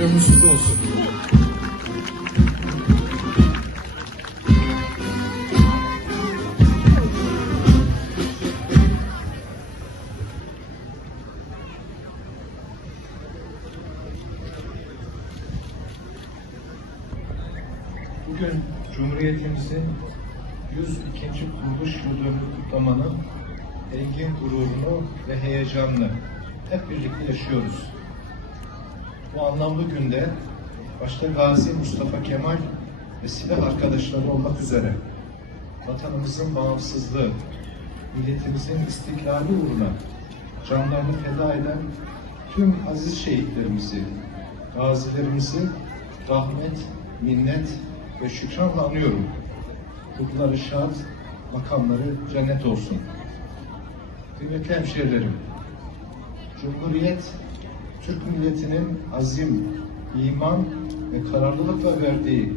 Bayramınız kutlu olsun. Bugün Cumhuriyetimizin 102. kuruluş yıl dönümü kutlamanın engin gururunu ve heyecanını hep birlikte yaşıyoruz. Bu anlamlı günde başta Gazi Mustafa Kemal ve silah arkadaşları olmak üzere vatanımızın bağımsızlığı, milletimizin istiklali uğruna canlarını feda eden tüm aziz şehitlerimizi, gazilerimizi rahmet, minnet ve şükranla anıyorum. Ruhları şad, makamları cennet olsun. Kıymetli hemşehrilerim, Cumhuriyet, Türk milletinin azim, iman ve kararlılıkla verdiği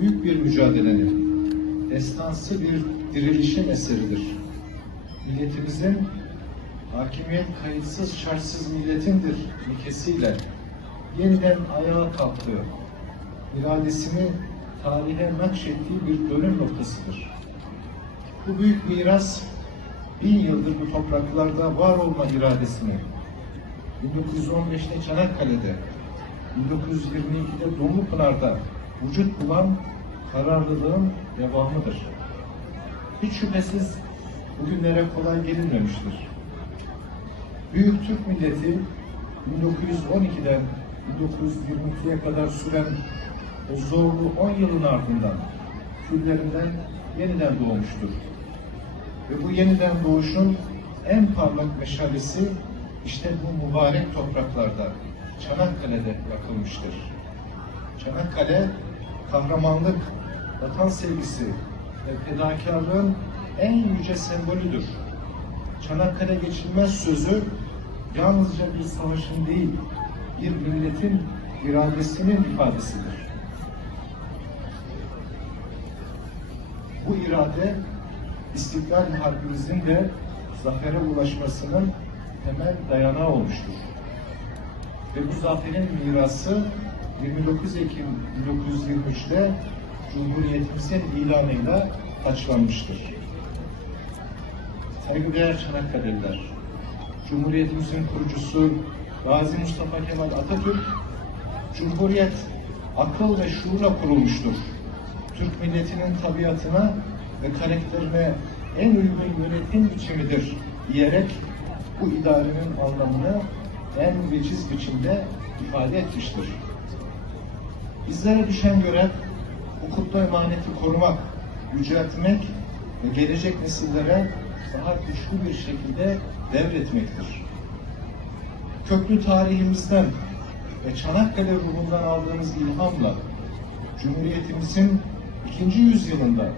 büyük bir mücadelenin, destansı bir dirilişin eseridir. Milletimizin hakimiyet kayıtsız şartsız milletindir ilkesiyle yeniden ayağa kalktığı, iradesini tarihe nakşettiği bir dönüm noktasıdır. Bu büyük miras bin yıldır bu topraklarda var olma iradesini 1915'te Çanakkale'de 1922'de Dumlupınar'da vücut bulan kararlılığın devamıdır. Hiç şüphesiz bugünlere kolay gelinmemiştir. Büyük Türk milleti 1912'den 1922'ye kadar süren o zorlu 10 yılın ardından küllerinden yeniden doğmuştur. Ve bu yeniden doğuşun en parlak meşalesi işte bu mübarek topraklarda Çanakkale'de yakılmıştır. Çanakkale kahramanlık, vatan sevgisi ve fedakarlığın en yüce sembolüdür. Çanakkale geçilmez sözü yalnızca bir savaşın değil, bir milletin iradesinin ifadesidir. Bu irade İstiklal Harbimizin de zafere ulaşmasının temel dayanağı olmuştur. Ve bu zaferin mirası 29 Ekim 1923'te Cumhuriyetimizin ilanıyla taçlanmıştır. Saygıdeğer Çanakkale'liler, Cumhuriyetimizin kurucusu Gazi Mustafa Kemal Atatürk, Cumhuriyet akıl ve şuurla kurulmuştur. Türk milletinin tabiatına ve karakterine en uygun yönetim biçimidir diyerek bu idarenin anlamını en veciz biçimde ifade etmiştir. Bizlere düşen görev kutlu emaneti korumak, yüceltmek ve gelecek nesillere daha güçlü bir şekilde devretmektir. Köklü tarihimizden ve Çanakkale ruhundan aldığımız ilhamla Cumhuriyetimizin ikinci yüzyılında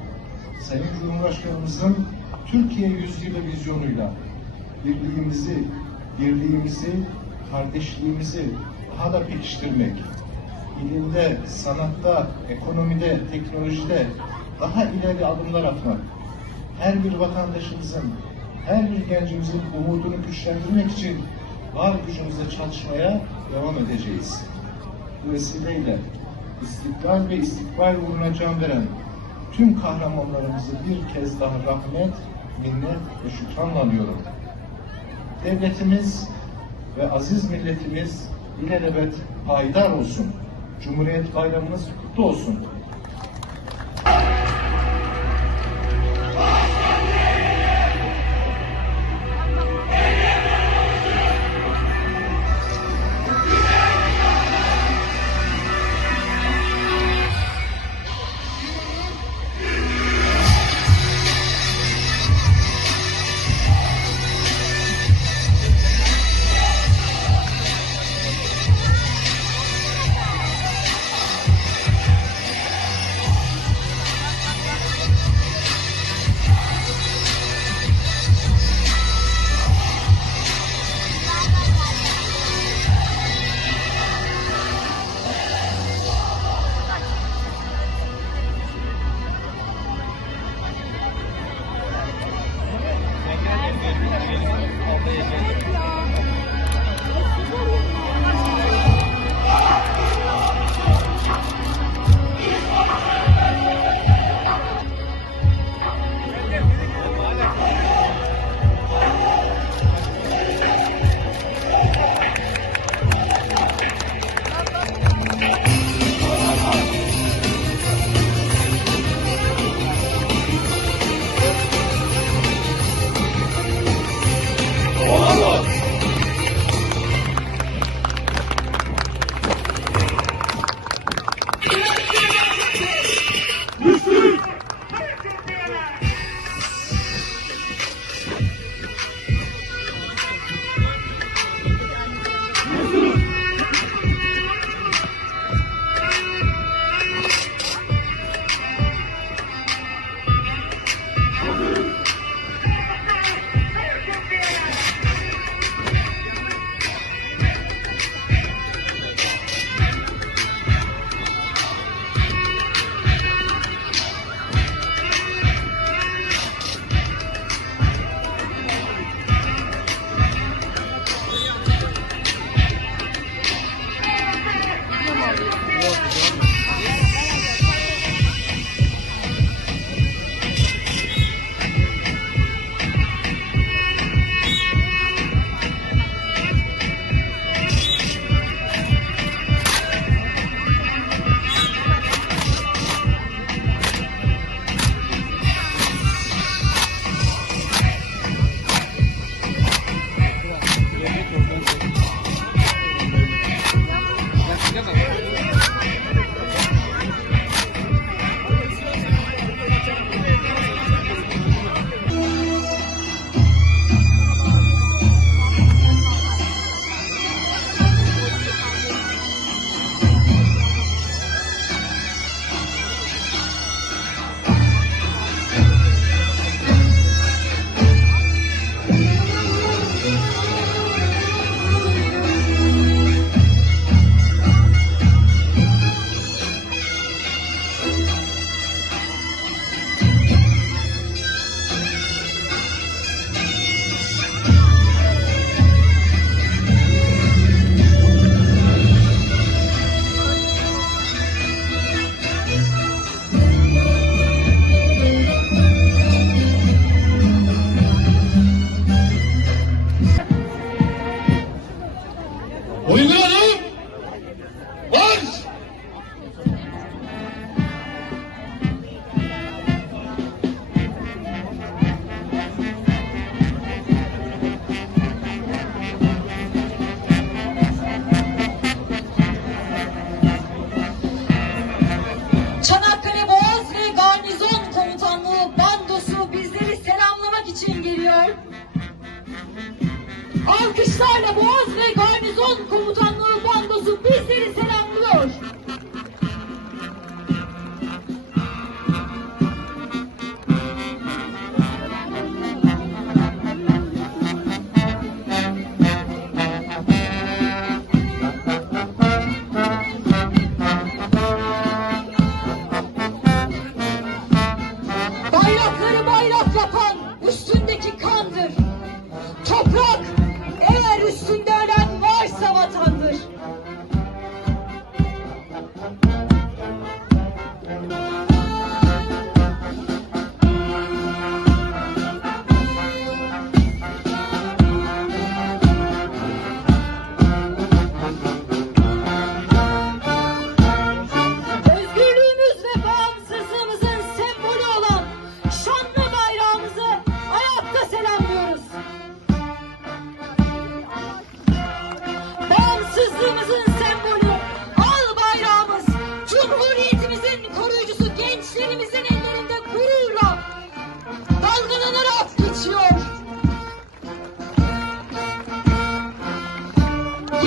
Sayın Cumhurbaşkanımızın Türkiye yüzyılı vizyonuyla birliğimizi, birliğimizi, kardeşliğimizi daha da pekiştirmek, ilimde, sanatta, ekonomide, teknolojide daha ileri adımlar atmak, her bir vatandaşımızın, her bir gencimizin umudunu güçlendirmek için var gücümüzle çalışmaya devam edeceğiz. Bu vesileyle istiklal ve istikbal uğruna can veren tüm kahramanlarımızı bir kez daha rahmet, minnet ve şükranla anıyorum. Devletimiz ve aziz milletimiz ilelebet payidar olsun. Cumhuriyet bayramınız kutlu olsun.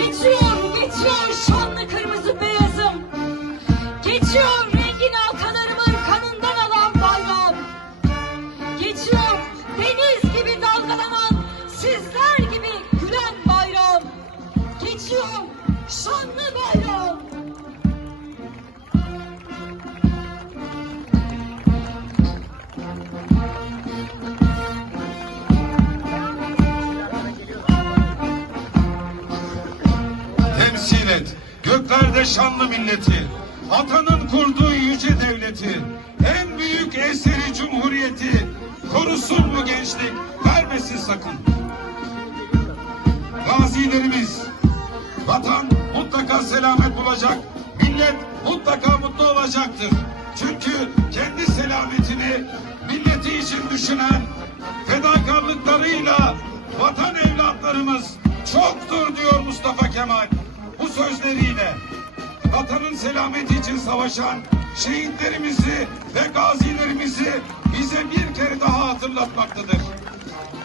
Geçiyor, geçiyor şanlı atanın kurduğu yüce devleti, en büyük eseri cumhuriyeti, korusun bu gençlik, vermesin sakın. Gazilerimiz, vatan mutlaka selamet bulacak, millet mutlaka mutlu olacaktır. Çünkü kendi selametini milleti için düşünen fedakarlıklarıyla vatan evlatlarımız çoktur diyor Mustafa Kemal. Bu sözleriyle vatanın selameti için savaşan şehitlerimizi ve gazilerimizi bize bir kere daha hatırlatmaktadır.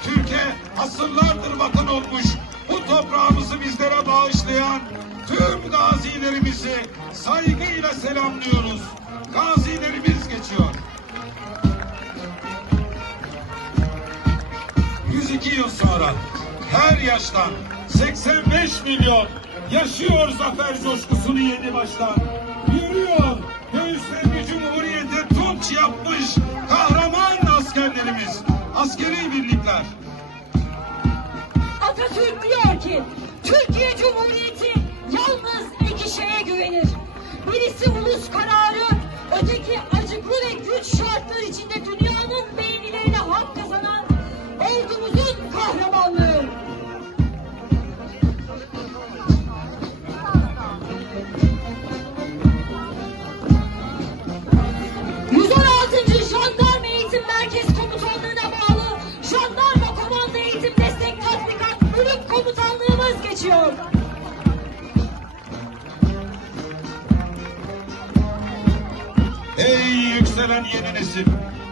Türkiye asırlardır vatan olmuş. Bu toprağımızı bizlere bağışlayan tüm gazilerimizi saygıyla selamlıyoruz. Gazilerimiz geçiyor. 102 yıl sonra her yaştan 85 milyon yaşıyor zafer coşkusunu yeni baştan. Yürüyor göğüslerini cumhuriyete tunç yapmış kahraman askerlerimiz, askeri birlikler. Atatürk diyor ki Türkiye Cumhuriyeti yalnız iki şeye güvenir. Birisi ulus kararı, yükselen yeni nesil!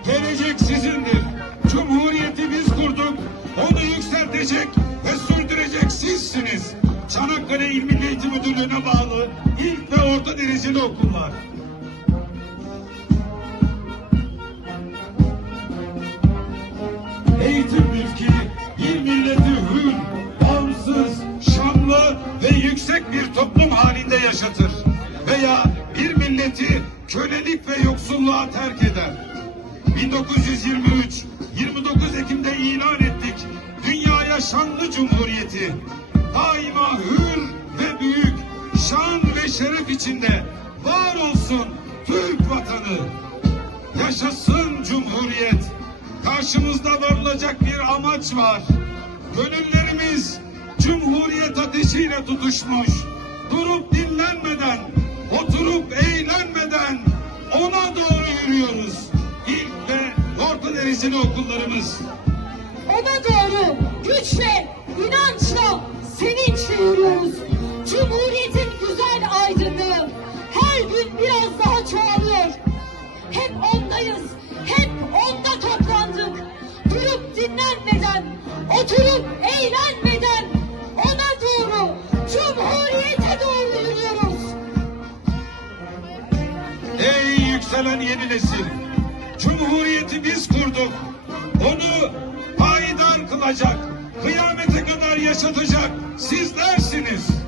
Gelecek sizindir. Cumhuriyeti biz kurduk. Onu yükseltecek ve sürdürecek sizsiniz. Çanakkale İl Milli Eğitim Müdürlüğü'ne bağlı ilk ve orta dereceli okullar. Eğitim mülki bir milleti hür, bağımsız, şanlı ve yüksek bir toplum halinde yaşatır. Yoksulluğa terk eder. 1923 29 Ekim'de ilan ettik dünyaya şanlı cumhuriyeti. Daima hür ve büyük, şan ve şeref içinde var olsun Türk vatanı. Yaşasın Cumhuriyet. Karşımızda varılacak bir amaç var. Gönüllerimiz Cumhuriyet ateşiyle tutuşmuş. Durup dinlenmeden, oturup eğlenmeden ona doğru yürüyoruz. İlk ve orta dereceli okullarımız. Ona doğru güçle, inançla, sevinçle yürüyoruz. Cumhuriyetin güzel aydınlığı her gün biraz daha çoğalıyor. Hep ondayız, hep onda toplandık. Durup dinlenmeden, oturup eğlenmeden nesil. Cumhuriyeti biz kurduk. Onu payidar kılacak, kıyamete kadar yaşatacak sizlersiniz.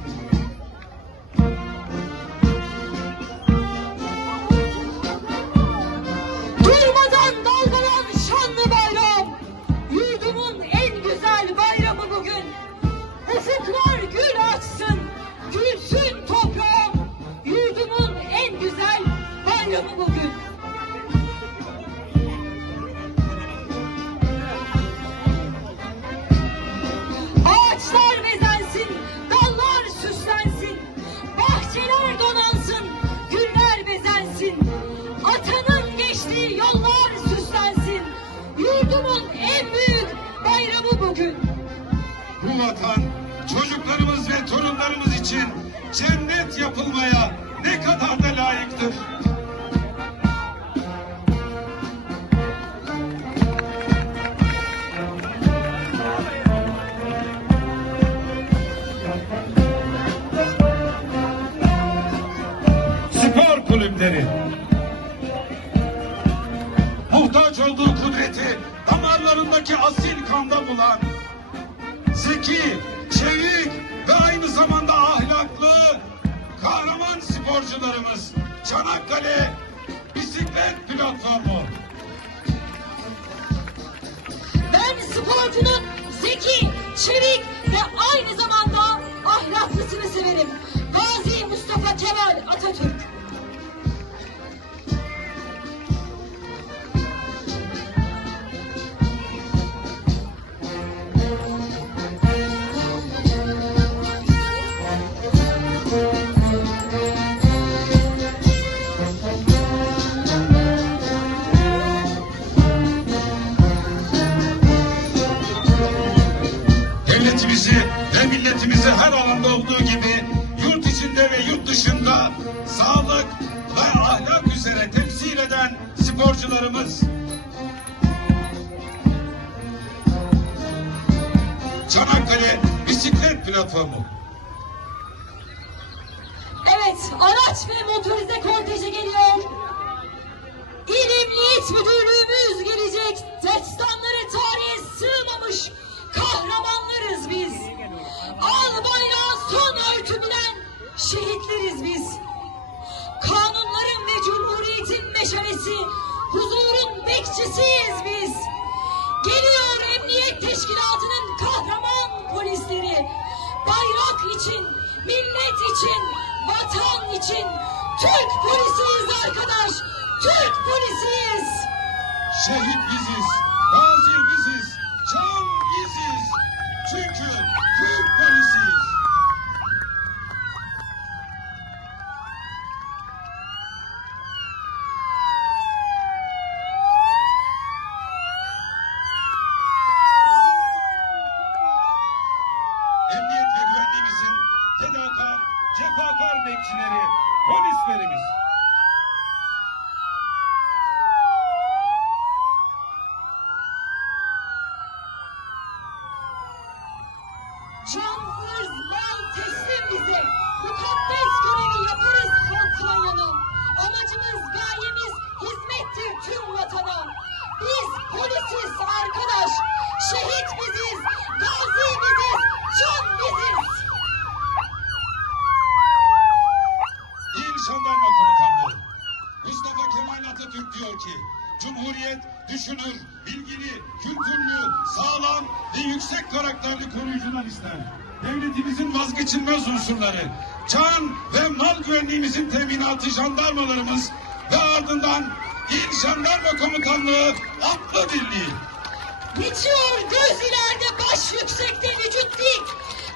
Kemal Atatürk. Ve milletimizi her alanda olduğu gibi dışında sağlık ve ahlak üzere temsil eden sporcularımız Çanakkale Bisiklet Platformu. Evet, araç ve motorize korteji geliyor. İl Emniyet Müdürlüğümüz gelecek. Destanları meşalesi, huzurun bekçisiyiz biz. Geliyor emniyet teşkilatının kahraman polisleri. Bayrak için, millet için, vatan için Türk polisiyiz arkadaş. Türk polisiyiz. Şehit biziz, gazi biziz, can biziz. Çünkü Türk polisiyiz. Emniyet ve güvenliğimizin cefakar bekçileri, polislerimiz. Can, hırs, mal teslim bize. Mukaddes görevi yaparız halkla yana. Amacımız, gayemiz hizmettir tüm vatana. Biz polisiz arkadaş. Şehit biziz, gazi biziz, can biziz. İl Jandarma Komutanlığı Mustafa Kemal Atatürk diyor ki Cumhuriyet düşünür, bilgili, kültürlü, sağlam ve yüksek karakterli koruyucular ister. Devletimizin vazgeçilmez unsurları, can ve mal güvenliğimizin teminatı jandarmalarımız ve ardından İl Jandarma Komutanlığı Atlı Birliği. Geçiyor göz ileride baş yüksekte vücut dik.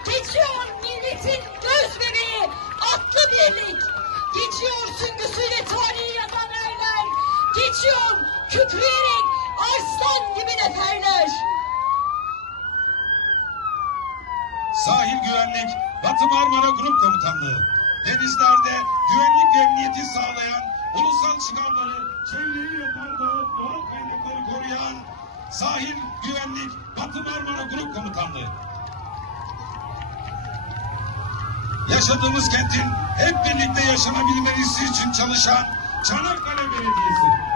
Geçiyor milletin göz bebeği atlı birlik. Geçiyor kükreyerek arslan gibi neferler. Sahil Güvenlik Batı Marmara Grup Komutanlığı. Denizlerde güvenlik ve emniyeti sağlayan ulusal çıkarları çevreyi ve doğal kaynakları koruyan Sahil Güvenlik Batı Marmara Grup Komutanlığı. Yaşadığımız kentin hep birlikte yaşanabilmesi için çalışan Çanakkale Belediyesi